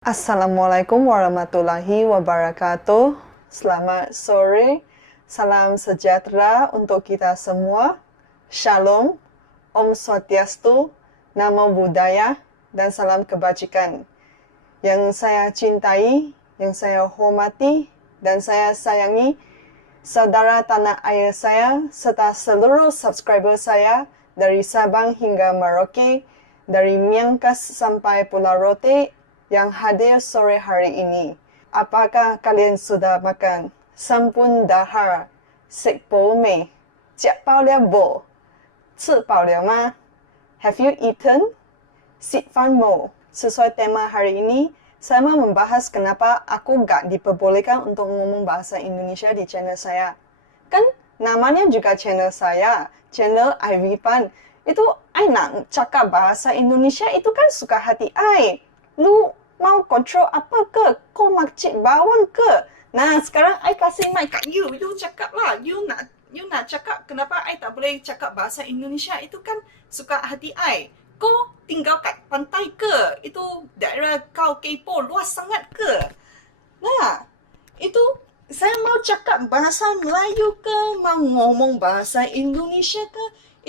Assalamualaikum warahmatullahi wabarakatuh. Selamat sore, salam sejahtera untuk kita semua. Shalom, Om Swastiastu, Namo Buddhaya, dan salam kebajikan. Yang saya cintai, yang saya hormati, dan saya sayangi, saudara tanah air saya, serta seluruh subscriber saya dari Sabang hingga Merauke, dari Miangas sampai Pulau Rote, yang hadir sore hari ini. Apakah kalian sudah makan? Sampun dahar, sek po mei, jiak bao liao bo, ci bao liao ma? Have you eaten? Sit fan mo. Sesuai tema hari ini, saya mau membahas kenapa aku gak diperbolehkan untuk ngomong bahasa Indonesia di channel saya. Kan namanya juga channel saya, channel Ivy-Pan. Itu I nak cakap bahasa Indonesia itu kan suka hati I. Lu mau kontrol apa ke? Kau makcik bawang ke? Nah, sekarang I kasih mic kat you. You cakap lah. You nak cakap kenapa I tak boleh cakap bahasa Indonesia. Itu kan suka hati I. Kau tinggal kat pantai ke? Itu daerah kau kepo luas sangat ke? Nah, itu saya mau cakap bahasa Melayu ke? Mau ngomong bahasa Indonesia ke?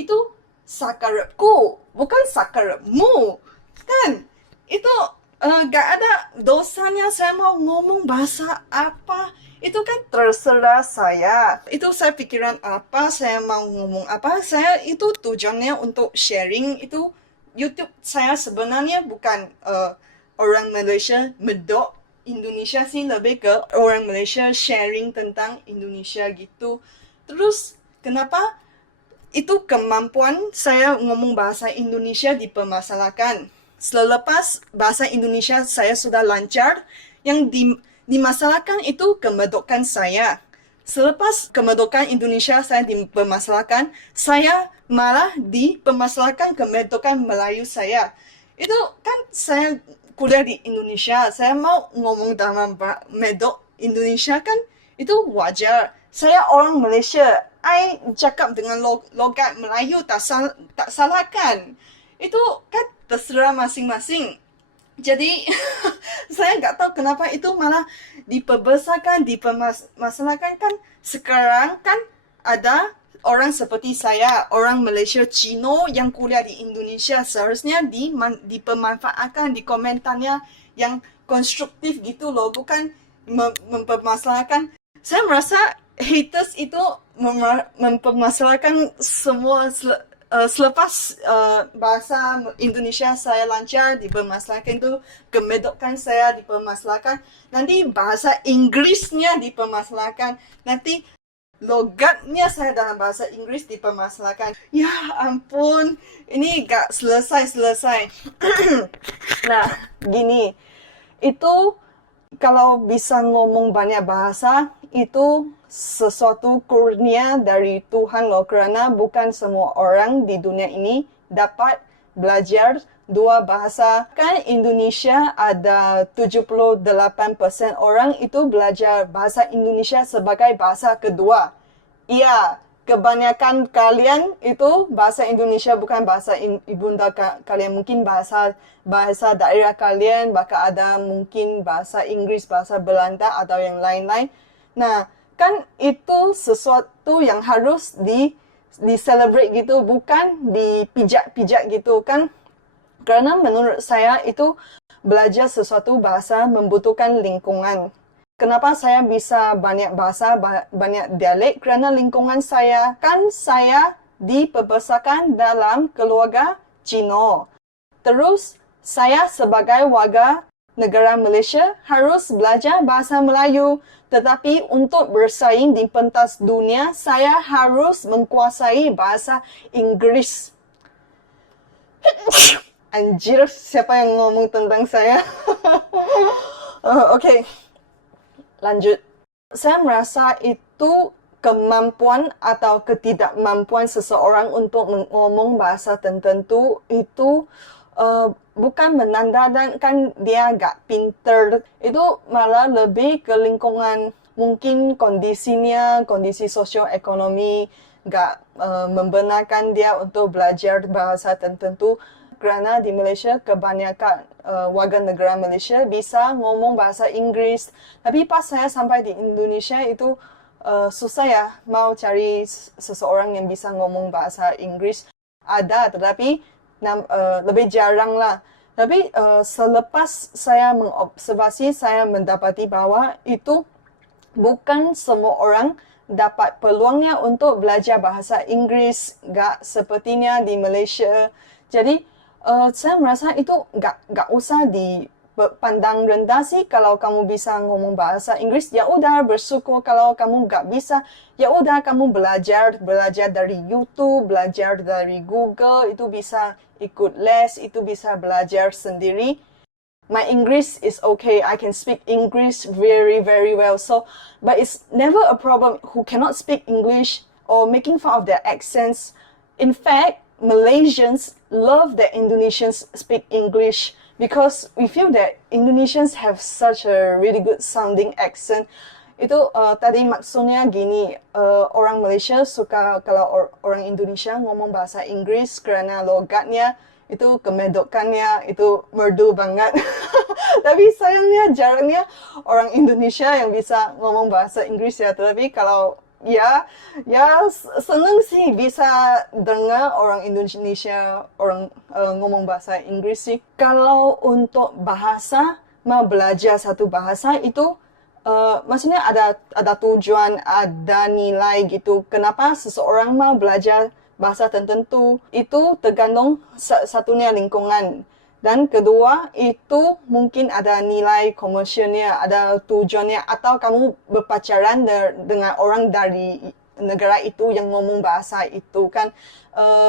Itu sakarepku, bukan sakarepmu. Kan? Itu gak ada dosanya saya mau ngomong bahasa apa. Itu kan terserah saya. Itu saya pikiran apa, saya mau ngomong apa. Saya itu tujuannya untuk sharing. Itu YouTube saya sebenarnya bukan orang Malaysia medok Indonesia sih, lebih ke orang Malaysia sharing tentang Indonesia gitu. Terus kenapa itu kemampuan saya ngomong bahasa Indonesia dipermasalahkan? Selepas bahasa Indonesia saya sudah lancar, yang dimasalahkan itu kemerdekaan saya. Selepas kemerdekaan Indonesia saya dipermasalahkan, saya malah dipermasalahkan kemerdekaan Melayu saya. Itu kan saya kuliah di Indonesia, saya mau ngomong dalam medok Indonesia kan itu wajar. Saya orang Malaysia, I cakap dengan logat Melayu tak salah kan? Itu kan terserah masing-masing. Jadi saya nggak tahu kenapa itu malah diperbesarkan, dipermasalahkan. Kan sekarang kan ada orang seperti saya, orang Malaysia Cino yang kuliah di Indonesia, seharusnya dipermanfaatkan di komentarnya yang konstruktif gitu loh, bukan mempermasalahkan. Saya merasa haters itu mempermasalahkan semua. Selepas bahasa Indonesia saya lancar dipermasalahkan, itu kemerdekaan saya dipermasalahkan, nanti bahasa Inggrisnya dipermasalahkan, nanti logatnya saya dalam bahasa Inggris dipermasalahkan. Ya ampun, ini gak selesai-selesai. Nah, gini, itu kalau bisa ngomong banyak bahasa, itu sesuatu kurnia dari Tuhan loh, karena bukan semua orang di dunia ini dapat belajar dua bahasa. Kan Indonesia ada 78% orang itu belajar bahasa Indonesia sebagai bahasa kedua. Iya, kebanyakan kalian itu bahasa Indonesia bukan bahasa ibunda kalian, mungkin bahasa daerah kalian, bahkan ada mungkin bahasa Inggris, bahasa Belanda atau yang lain-lain. Nah, kan itu sesuatu yang harus di-celebrate gitu, bukan dipijak-pijak gitu kan. Karena menurut saya itu belajar sesuatu bahasa membutuhkan lingkungan. Kenapa saya bisa banyak bahasa, banyak dialek? Kerana lingkungan saya, kan saya diperbesarkan dalam keluarga Cino. Terus saya sebagai warga negara Malaysia harus belajar bahasa Melayu. Tetapi untuk bersaing di pentas dunia, saya harus menguasai bahasa Inggris. Anjir, siapa yang ngomong tentang saya? Oke, lanjut. Saya merasa itu kemampuan atau ketidakmampuan seseorang untuk mengomong bahasa tertentu itu bukan menandakan dia gak pinter. Itu malah lebih ke lingkungan, mungkin kondisinya, kondisi sosioekonomi gak membenarkan dia untuk belajar bahasa tertentu. kerana di Malaysia kebanyakan warga negara Malaysia bisa ngomong bahasa Inggeris. Tapi pas saya sampai di Indonesia itu susah ya mau cari seseorang yang bisa ngomong bahasa Inggris. Ada, tetapi lebih jarang lah. Tapi selepas saya mengobservasi, saya mendapati bahwa itu bukan semua orang dapat peluangnya untuk belajar bahasa Inggris, gak sepertinya di Malaysia. Jadi saya merasa itu gak usah dipandang rendah sih kalau kamu bisa ngomong bahasa Inggris. Ya udah, bersyukur. Kalau kamu gak bisa, ya udah kamu belajar dari YouTube, belajar dari Google, itu bisa ikut les, itu bisa belajar sendiri. My English is okay. I can speak English very, very well. So, but it's never a problem who cannot speak English or making fun of their accents. In fact, Malaysians love that Indonesians speak English because we feel that Indonesians have such a really good sounding accent. Itu tadi maksudnya gini, orang Malaysia suka kalau orang Indonesia ngomong bahasa Inggris kerana logatnya itu kemedokannya itu merdu banget. Tapi sayangnya jarangnya orang Indonesia yang bisa ngomong bahasa Inggris ya. Tapi kalau ya seneng sih bisa dengar orang Indonesia ngomong bahasa Inggris sih. Kalau untuk bahasa, mau belajar satu bahasa itu maksudnya ada tujuan, ada nilai gitu. Kenapa seseorang mau belajar bahasa tertentu? Itu tergantung satunya lingkungan. Dan kedua, itu mungkin ada nilai komersialnya, ada tujuannya, atau kamu berpacaran dengan orang dari negara itu yang ngomong bahasa itu kan.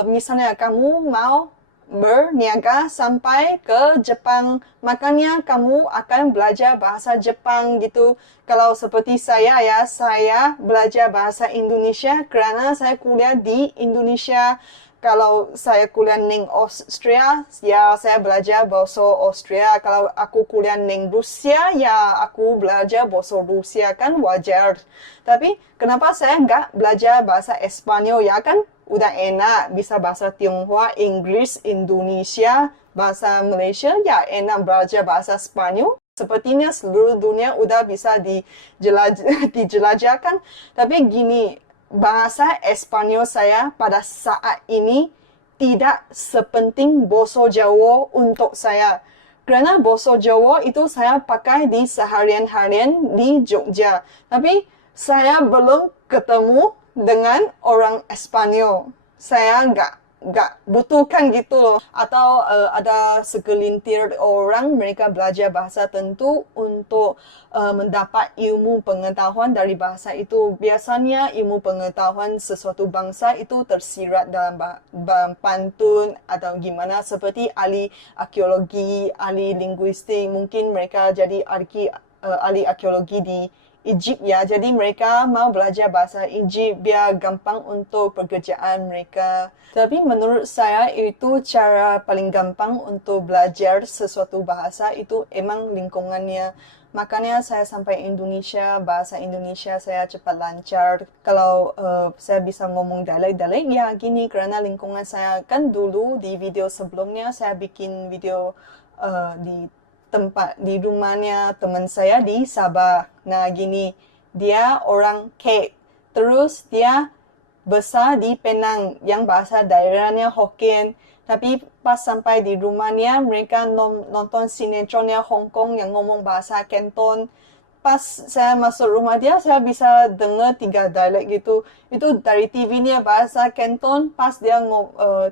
Misalnya kamu mau berniaga sampai ke Jepang, makanya kamu akan belajar bahasa Jepang gitu. Kalau seperti saya ya, saya belajar bahasa Indonesia kerana saya kuliah di Indonesia. Kalau saya kuliah di Austria, ya saya belajar bahasa Austria. Kalau aku kuliah di Rusia, ya aku belajar bahasa Rusia, kan wajar. Tapi kenapa saya nggak belajar bahasa Espanyol ya kan? Udah enak, bisa bahasa Tionghoa, Inggris, Indonesia, bahasa Malaysia, ya enak belajar bahasa Spanyol. Sepertinya seluruh dunia udah bisa dijelajahkan. Tapi gini, bahasa Espanyol saya pada saat ini tidak sepenting bahasa Jawa untuk saya. Kerana bahasa Jawa itu saya pakai di seharian-harian di Jogja. Tapi saya belum ketemu dengan orang Espanyol. Saya nggak butuhkan gitu loh. Atau ada segelintir orang mereka belajar bahasa tertentu untuk mendapat ilmu pengetahuan dari bahasa itu. Biasanya ilmu pengetahuan sesuatu bangsa itu tersirat dalam pantun atau gimana, seperti ahli arkeologi, ahli linguistik. Mungkin mereka jadi ahli arkeologi di Egypt ya, jadi mereka mau belajar bahasa Egypt biar gampang untuk pekerjaan mereka. Tapi menurut saya itu cara paling gampang untuk belajar sesuatu bahasa itu emang lingkungannya. Makanya saya sampai Indonesia, bahasa Indonesia saya cepat lancar. Kalau saya bisa ngomong dialek-dialek ya gini, kerana lingkungan saya kan dulu di video sebelumnya saya bikin video di rumahnya teman saya di Sabah. Nah gini, dia orang Kek. Terus dia besar di Penang yang bahasa daerahnya Hokkien. Tapi pas sampai di rumahnya, mereka nonton sinetronnya Hong Kong yang ngomong bahasa Canton. Pas saya masuk rumah dia, saya bisa dengar 3 dialek gitu. Itu dari TV-nya bahasa Canton, pas dia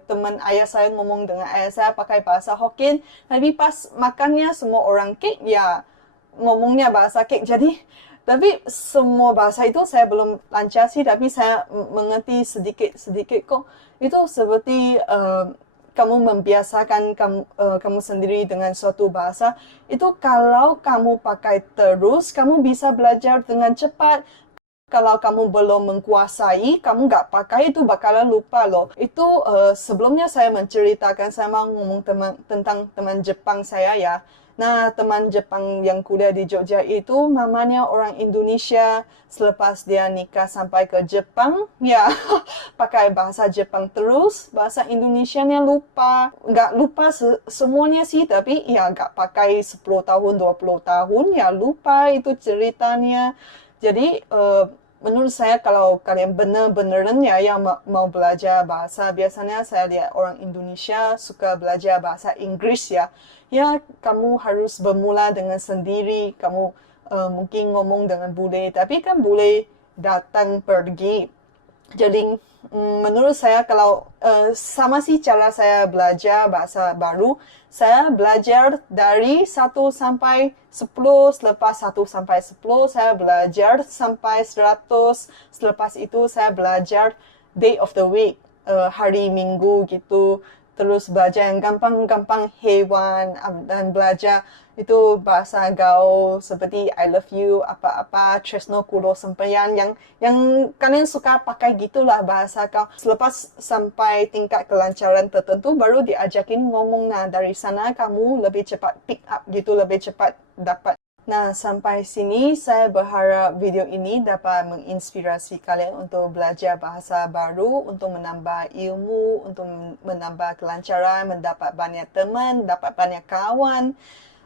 teman ayah saya ngomong dengan ayah saya pakai bahasa Hokkien. Tapi pas makannya semua orang Kek, ya ngomongnya bahasa Kek. Jadi, tapi semua bahasa itu saya belum lancar sih, tapi saya mengerti sedikit-sedikit kok. Itu seperti kamu membiasakan kamu sendiri dengan suatu bahasa, itu kalau kamu pakai terus, kamu bisa belajar dengan cepat. Kalau kamu belum menguasai, kamu nggak pakai, itu bakalan lupa loh. Itu sebelumnya saya menceritakan, saya mau ngomong tentang teman Jepang saya ya. Nah, teman Jepang yang kuliah di Jogja itu mamanya orang Indonesia. Selepas dia nikah sampai ke Jepang, ya pakai bahasa Jepang terus, bahasa Indonesianya lupa. Nggak lupa semuanya sih, tapi ya nggak pakai 10 tahun, 20 tahun, ya lupa itu ceritanya. Jadi, menurut saya kalau kalian bener-beneran ya yang mau belajar bahasa, biasanya saya lihat orang Indonesia suka belajar bahasa Inggris ya. Ya, kamu harus bermula dengan sendiri, kamu mungkin ngomong dengan bule, tapi kan bule datang pergi. Jadi menurut saya kalau sama sih cara saya belajar bahasa baru, saya belajar dari 1 sampai 10, selepas 1 sampai 10 saya belajar sampai 100, selepas itu saya belajar day of the week, hari Minggu gitu. Terus belajar yang gampang-gampang hewan dan belajar itu bahasa gaul seperti I love you, apa-apa, tresno kulo sempeyan yang kalian suka pakai gitulah bahasa kau. Selepas sampai tingkat kelancaran tertentu baru diajakin ngomong. Nah, dari sana kamu lebih cepat pick up gitu, lebih cepat dapat. Nah, sampai sini saya berharap video ini dapat menginspirasi kalian untuk belajar bahasa baru, untuk menambah ilmu, untuk menambah kelancaran, mendapat banyak teman, dapat banyak kawan.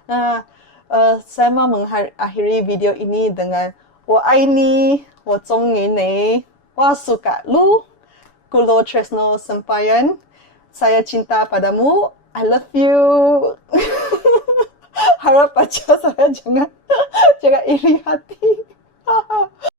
Nah, saya mau mengakhiri video ini dengan 我爱你，我中意你，我suka lu, kulo tresno sempayan, saya cinta padamu, I love you. Harap baca saya jangan iri hati.